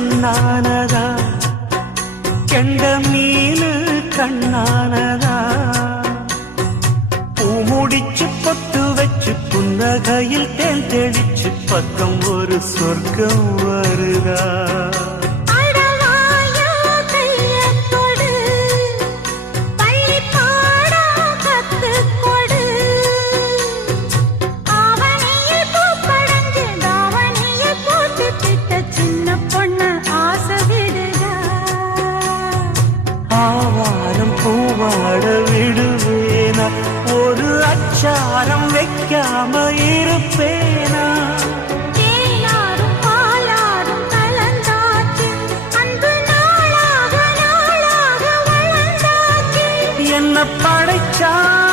பெண்ணானதா கெண்ட மீனு கண்ணானதா பூ முடிச்சு பொட்டு வச்சு புன்னகையில் தேன் தெளிச்சு பக்கம் ஒரு சொர்க்கம் வருதா ஆவாரம் பூவாட விடுவேனா ஒரு அச்சாரம் வைக்காம இருப்பேனா என்ன படைச்சா